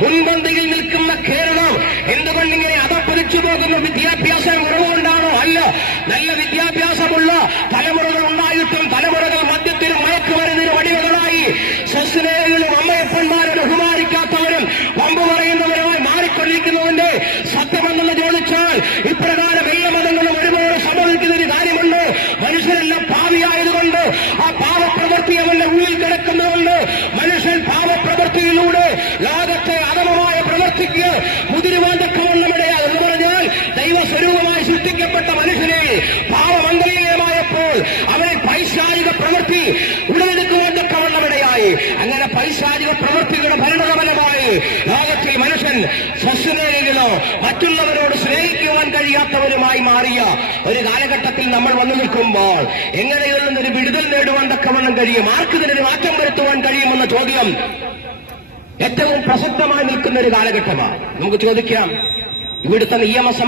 മുൻപന്തിയിൽ നിൽക്കുന്ന കേരളം എന്തുകൊണ്ടിങ്ങനെ അതപ്പതിച്ചു പോകുന്ന വിദ്യാഭ്യാസം കുറവുകൊണ്ടാണോ? അല്ല. നല്ല വിദ്യാഭ്യാസമുള്ള തലമുറകൾ ഉണ്ടായിട്ടും തലമുറകൾ മദ്യത്തിനും മയക്കുമരുന്നിനും അടിമകളായി സ്വസ്നേഹികളും അമ്മയപ്പന്മാരെ ബഹുമാനിക്കാത്തവരും വമ്പ് പറയുന്നവരുമായി മാറിക്കൊണ്ടിരിക്കുന്നതിന്റെ സത്യമെന്നുള്ള ചോദിച്ചാൽ ഇപ്രകാരം എല്ലാ മതങ്ങളും ഒരുപോലെ സംഭവിക്കുന്ന ഒരു കാര്യമുണ്ട്. മനുഷ്യരെല്ലാം പാവിയായതുകൊണ്ട് ആ പാവപ്രവൃത്തി അവന്റെ ഉള്ളിൽ കിടക്കുന്നതുകൊണ്ട് മനുഷ്യൻ പാവപ്രവൃത്തിയിലൂടെ ലോകത്തെ അധമമായ പ്രവൃത്തിക്ക് മുതിരുവാൻ തക്കവണ്ണമിടയാൽ എന്ന് പറഞ്ഞാൽ ദൈവസ്വരൂപമായി സൃഷ്ടിക്കപ്പെട്ട മനുഷ്യനെ പാവമംഗലീയമായപ്പോൾ അവനെ പൈശാചിക പ്രവൃത്തി ഉടലെടുക്കുവാൻ തക്കവണ്ണമിടയായി. അങ്ങനെ പൈശാചിക പ്രവൃത്തികളുടെ ഭരണഫലമായി ലോകത്തിൽ മനുഷ്യൻ സ്വസ്നേഹികളോ മറ്റുള്ളവരോട് സ്നേഹിക്കുവാൻ കഴിയാത്തവരുമായി മാറിയ ഒരു കാലഘട്ടത്തിൽ നമ്മൾ വന്നു നിൽക്കുമ്പോൾ എങ്ങനെയുള്ളൊരു വിടുതൽ നേടുവാൻ തക്കവണ്ണം കഴിയും? ആർക്കിതിനൊരു മാറ്റം വരുത്തുവാൻ കഴിയുമെന്ന ചോദ്യം ഏറ്റവും പ്രസക്തമായി നിൽക്കുന്ന ഒരു കാലഘട്ടമാണ്. നമുക്ക് ചോദിക്കാം, ഇവിടുത്തെ നിയമ